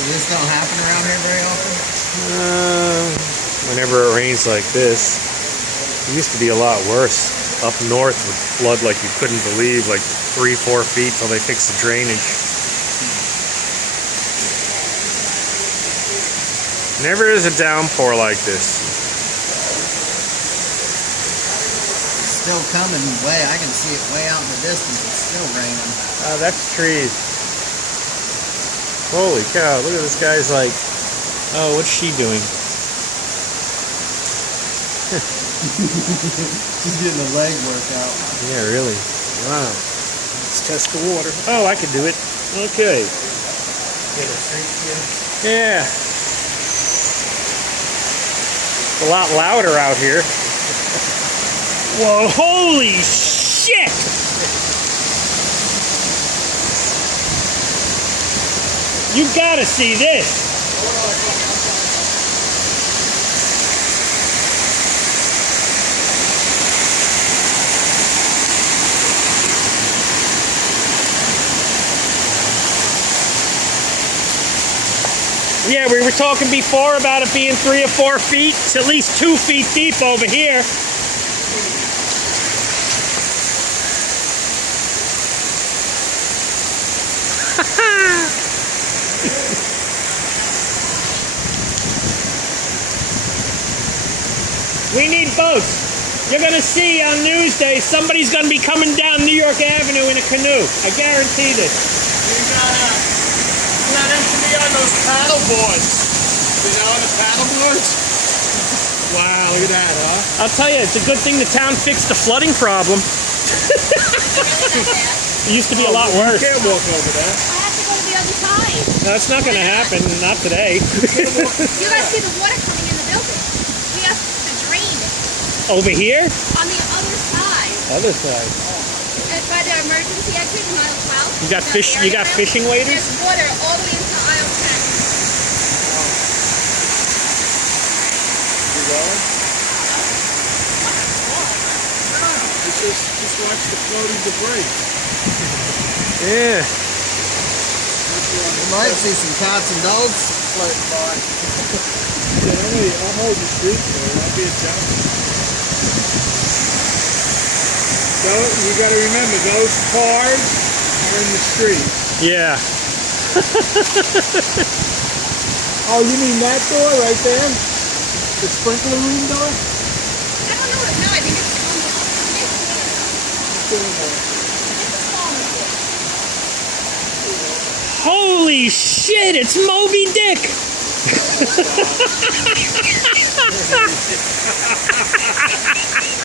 So this don't happen around here very often? Whenever it rains like this. It used to be a lot worse. Up north would flood like you couldn't believe, like 3-4 feet till they fixed the drainage. Never is a downpour like this. It's still coming way, I can see it way out in the distance. It's still raining. That's trees. Holy cow, look at this guy's like, oh, what's she doing? She's getting a leg workout. Yeah, really. Wow. Let's test the water. Oh, I can do it. Okay. Get a straight view. Yeah. It's a lot louder out here. Whoa, holy shit! You gotta see this. Yeah, we were talking before about it being 3 or 4 feet. It's at least 2 feet deep over here. We need boats. You're going to see on Newsday somebody's going to be coming down New York Avenue in a canoe. I guarantee this. Let them to be on those paddle boards. You know, the paddle boards? Wow, look at that, huh? I'll tell you, it's a good thing the town fixed the flooding problem. It used to be a lot worse. You can't walk over there. I have to go to the other side. That's not going to happen. Not today. You guys see the water coming in the building. We have to drain it. Over here? On the other side. Other side. By the emergency exit in aisle 12. You got fish. You got fishing waders? There's water all the way into aisle 10. You going? Just watch the floating debris. Yeah. You might see some cats and dogs floating by. Yeah, I'm holding the street for it. I'll be a jump. So you got to remember, those cars are in the street. Yeah. Oh, you mean that door right there? The sprinkler room door? I don't know. No, I think it's Holy shit! It's Moby Dick.